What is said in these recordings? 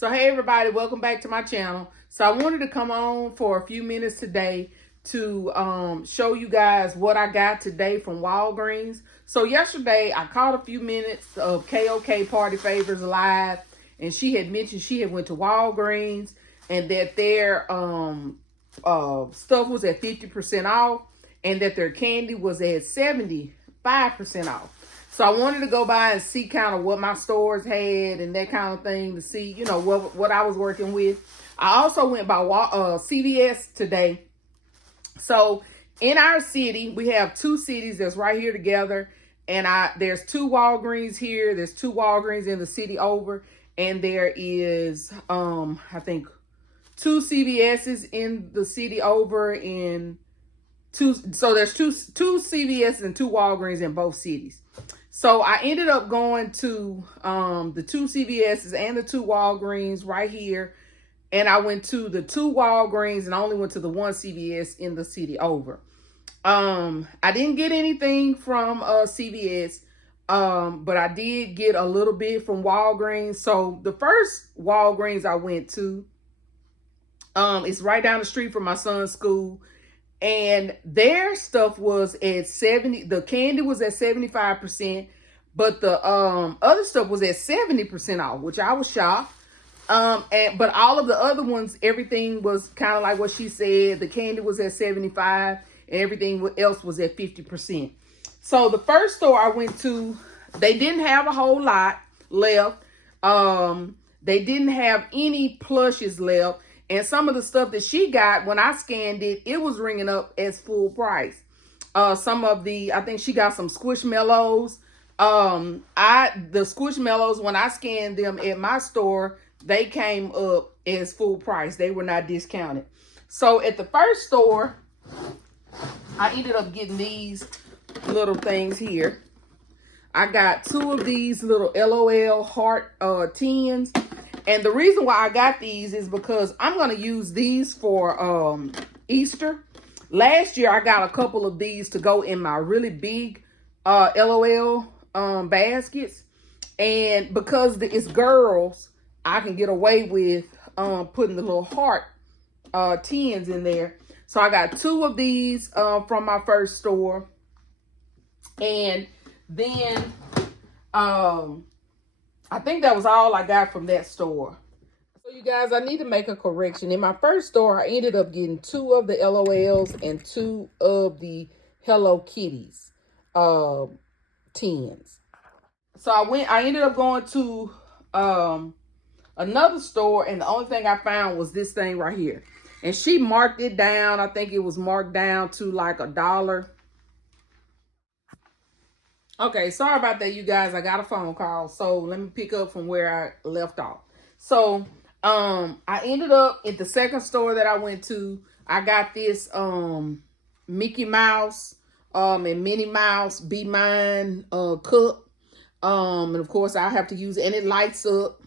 So hey everybody, welcome back to my channel. So I wanted to come on for a few minutes today to show you guys what I got today from Walgreens. So yesterday I caught a few minutes of KOK Party Favors live, and she had mentioned she had went to Walgreens and that their stuff was at 50% off and that their candy was at 75% off. So I wanted to go by and see kind of what my stores had and that kind of thing to see, you know, what I was working with. I also went by CVS today. So in our city, we have two cities that's right here together. And there's two Walgreens here. There's two Walgreens in the city over. And there is, I think, two CVS's in the city over in two. So there's two CVS and two Walgreens in both cities. So I ended up going to the two CVS's and the two Walgreens right here. And I went to the two Walgreens and I only went to the one CVS in the city over. I didn't get anything from CVS, but I did get a little bit from Walgreens. So the first Walgreens I went to, it's right down the street from my son's school. And their stuff was at 70, the candy was at 75%, but the other stuff was at 70% off, which I was shocked. But all of the other ones, everything was kind of like what she said. The candy was at 75 and everything else was at 50%. So the first store I went to, they didn't have a whole lot left. They didn't have any plushes left. And some of the stuff that she got, when I scanned it, it was ringing up as full price. Some of the, I think she got some Squishmallows. The Squishmallows, when I scanned them at my store, they came up as full price. They were not discounted. So at the first store, I ended up getting these little things here. I got two of these little LOL heart tins. And the reason why I got these is because I'm going to use these for Easter. Last year, I got a couple of these to go in my really big LOL baskets. And because it's girls, I can get away with putting the little heart tins in there. So I got two of these from my first store. And then I think that was all I got from that store. So you guys, I need to make a correction. In my first store, I ended up getting two of the LOLs and two of the Hello Kitties tins. So I ended up going to another store, and the only thing I found was this thing right here. And she marked it down. I think it was marked down to like $1. Okay, sorry about that, you guys. I got a phone call, so let me pick up from where I left off. So, I ended up at the second store that I went to. I got this Mickey Mouse and Minnie Mouse Be Mine cup. And of course, I have to use it, and it lights up.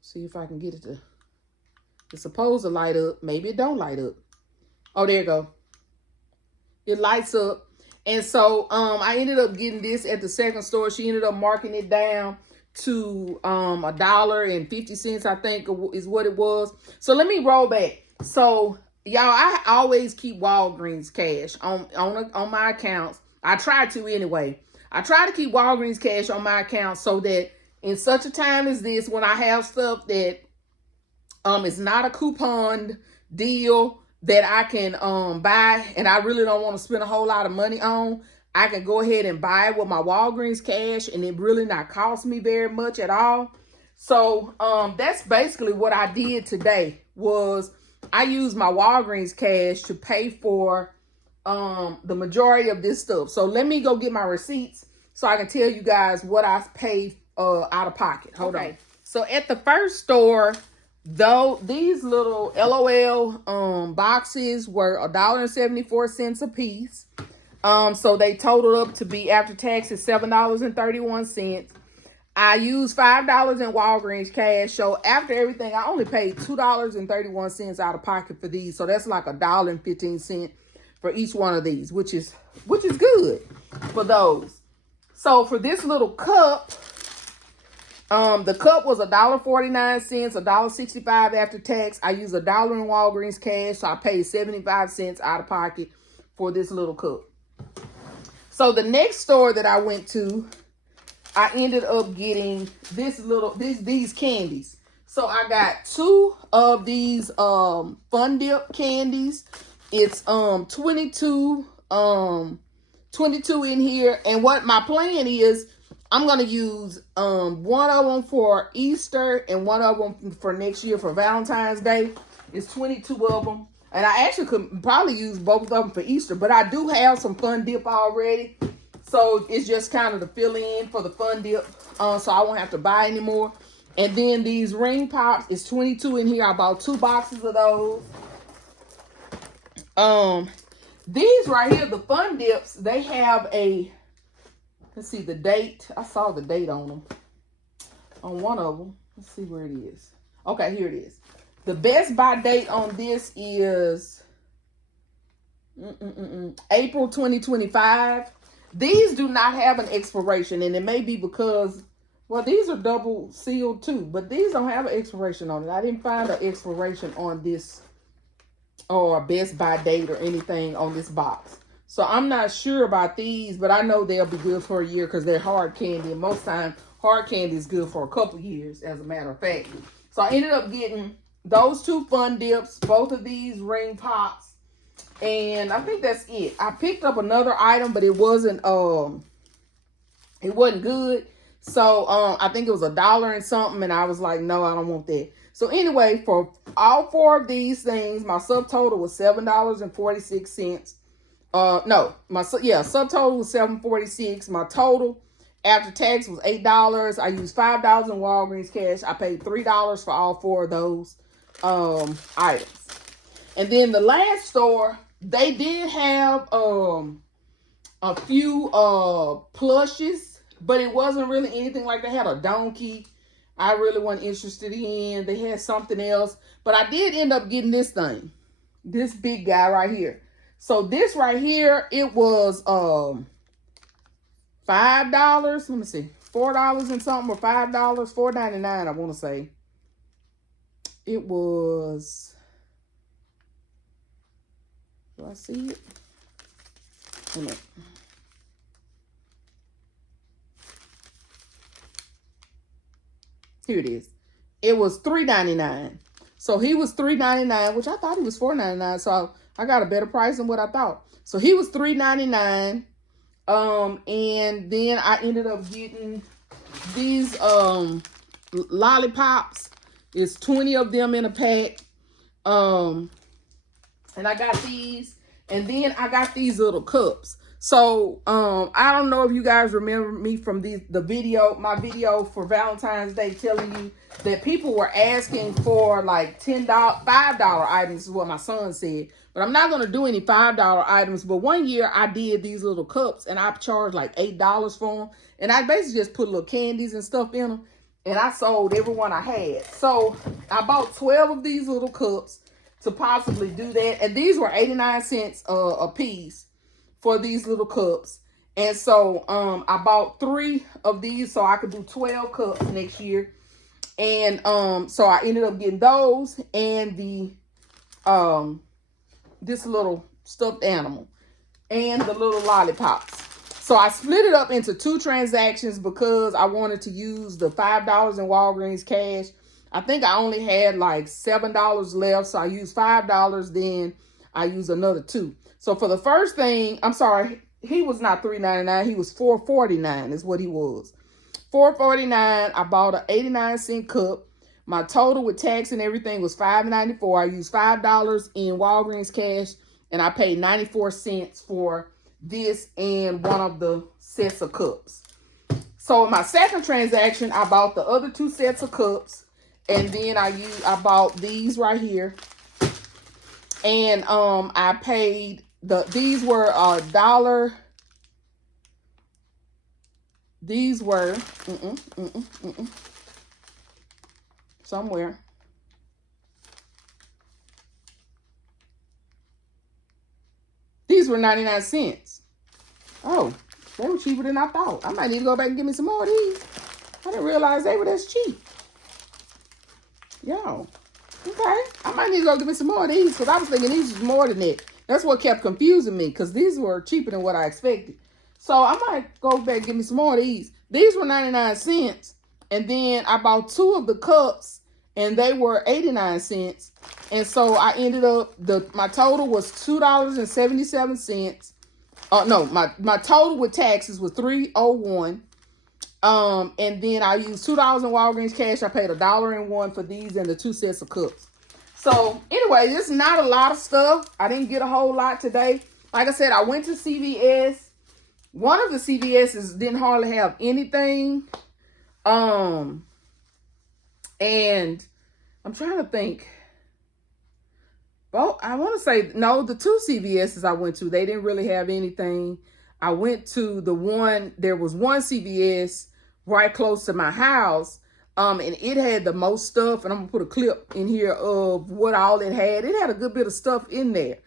See if I can get it to. It's supposed to light up. Maybe it don't light up. Oh, there you go. It lights up. And so I ended up getting this at the second store. She ended up marking it down to $1.50, I think is what it was. So let me roll back. So y'all, I always keep Walgreens cash on my accounts. I try to anyway. I try to keep Walgreens cash on my account so that in such a time as this, when I have stuff that is not a coupon deal that I can buy and I really don't want to spend a whole lot of money on, I can go ahead and buy it with my Walgreens cash and it really not cost me very much at all. So that's basically what I did today. Was I used my Walgreens cash to pay for the majority of this stuff. So let me go get my receipts so I can tell you guys what I paid out of pocket. Hold on. So at the first store, though, these little LOL boxes were $1.74 a piece. So they totaled up to be after taxes $7.31. I used $5 in Walgreens cash. So after everything, I only paid $2.31 out of pocket for these. So that's like $1.15 for each one of these, which is good for those. So for this little cup, The cup was $1.49, $1.65 after tax. I used $1 in Walgreens cash, so I paid 75 cents out of pocket for this little cup. So the next store that I went to, I ended up getting these candies. So I got 2 of these Fun Dip candies. It's 22 in here, and what my plan is, I'm gonna use one of them for Easter and one of them for next year for Valentine's Day. It's 22 of them, and I actually could probably use both of them for Easter, but I do have some Fun Dip already, so it's just kind of the fill in for the Fun Dip, so I won't have to buy anymore. And then these ring pops is 22 in here. I bought 2 boxes of those. These right here, the Fun Dips, they have a, let's see the date. I saw the date on them. On one of them. Let's see where it is. Okay, here it is. The best by date on this is April 2025. These do not have an expiration, and it may be because, well, these are double sealed too, but these don't have an expiration on it. I didn't find an expiration on this or best by date or anything on this box. So I'm not sure about these, but I know they'll be good for a year because they're hard candy. And most time, hard candy is good for a couple of years, as a matter of fact. So I ended up getting those 2 Fun Dips, both of these ring pops. And I think that's it. I picked up another item, but it wasn't good. So I think it was $1 and something. And I was like, no, I don't want that. So anyway, for all 4 of these things, my subtotal was $7.46. Subtotal was $7.46. My total after tax was $8. I used $5 in Walgreens cash. I paid $3 for all 4 of those items. And then the last store, they did have a few plushes, but it wasn't really anything like they had a donkey. I really wasn't interested in. They had something else, but I did end up getting this thing, this big guy right here. So this right here, it was $5. Let me see, $4 and something, or $5, $4.99. I want to say it was. Do I see it? Wait a minute. Here it is. It was $3.99. So he was $3.99, which I thought he was $4.99. So I got a better price than what I thought. So he was $3.99. And then I ended up getting these lollipops. It's 20 of them in a pack. And I got these. And then I got these little cups. So, I don't know if you guys remember me from my video for Valentine's Day telling you that people were asking for like $5 items is what my son said. But I'm not going to do any $5 items. But one year I did these little cups and I charged like $8 for them. And I basically just put little candies and stuff in them. And I sold every one I had. So I bought 12 of these little cups to possibly do that. And these were 89 cents a piece for these little cups. And so I bought 3 of these so I could do 12 cups next year. And so I ended up getting those and the this little stuffed animal and the little lollipops. So I split it up into 2 transactions because I wanted to use the $5 in Walgreens cash. I think I only had like $7 left, so I used $5, then I used another 2. So for the first thing, I'm sorry, he was not $3.99. He was $4.49 is what he was. $4.49. I bought an 89-cent cup. My total with tax and everything was $5.94. I used $5 in Walgreens cash, and I paid 94 cents for this and one of the sets of cups. So in my second transaction, I bought the other 2 sets of cups, and then I bought these right here. And I paid these were $1. These were somewhere. These were 99 cents. Oh, they were cheaper than I thought. I might need to go back and get me some more of these. I didn't realize they were this cheap. Yo. Okay. I might need to go get me some more of these because I was thinking these was more than that. That's what kept confusing me because these were cheaper than what I expected. So I might go back and get me some more of these. These were 99 cents. And then I bought 2 of the cups and they were 89 cents. And so I ended up, my total was $2.77. No, my total with taxes was $3.01. And then I used $2 in Walgreens cash. I paid $1.01 for these and the 2 sets of cups. So anyway, this is not a lot of stuff. I didn't get a whole lot today. Like I said, I went to CVS. One of the CVS's didn't hardly have anything. And I'm trying to think. Well, I want to say, no, the 2 CVS's I went to, they didn't really have anything. I went to there was one CVS right close to my house. And it had the most stuff. And I'm going to put a clip in here of what all it had. It had a good bit of stuff in there.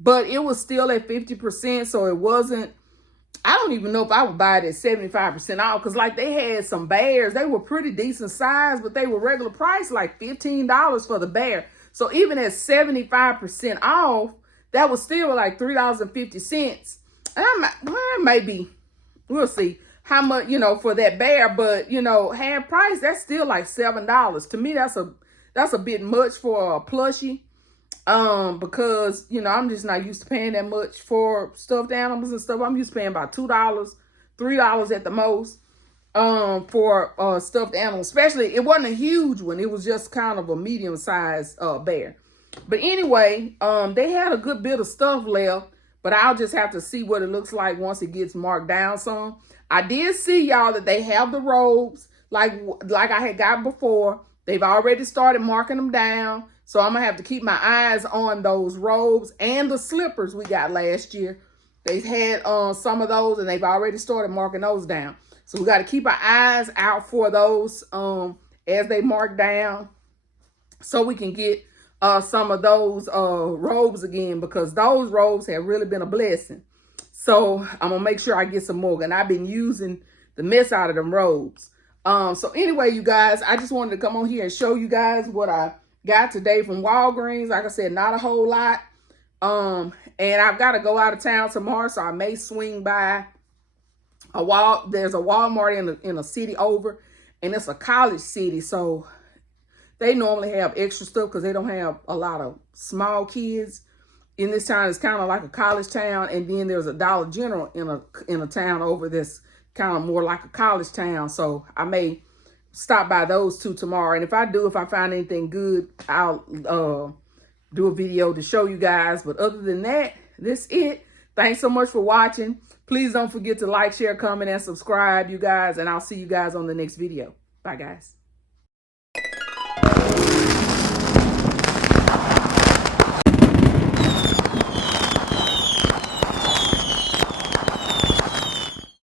But it was still at 50%. So it wasn't, I don't even know if I would buy it at 75% off. Because like they had some bears. They were pretty decent size, but they were regular price, like $15 for the bear. So even at 75% off, that was still like $3.50. And maybe, we'll see how much, for that bear. But, half price, that's still like $7. To me, that's a bit much for a plushie. Because, I'm just not used to paying that much for stuffed animals and stuff. I'm used to paying about $2, $3 at the most, for, stuffed animals. Especially, it wasn't a huge one. It was just kind of a medium-sized, bear. But anyway, they had a good bit of stuff left, but I'll just have to see what it looks like once it gets marked down some. I did see, y'all, that they have the robes like I had got before. They've already started marking them down. So I'm going to have to keep my eyes on those robes and the slippers we got last year. They had some of those and they've already started marking those down. So we got to keep our eyes out for those as they mark down so we can get some of those robes again, because those robes have really been a blessing. So I'm going to make sure I get some more. And I've been using the mess out of them robes. So anyway, you guys, I just wanted to come on here and show you guys what I got today from Walgreens. Like I said, not a whole lot. And I've got to go out of town tomorrow, so I may swing by there's a Walmart in a city over, and it's a college city, so they normally have extra stuff because they don't have a lot of small kids. In this town, it's kind of like a college town, and then there's a Dollar General in a town over that's kind of more like a college town. So I may stop by those 2 tomorrow. And if I find anything good, I'll do a video to show you guys. But other than that, that's it. Thanks so much for watching. Please don't forget to like, share, comment, and subscribe, you guys. And I'll see you guys on the next video. Bye, guys.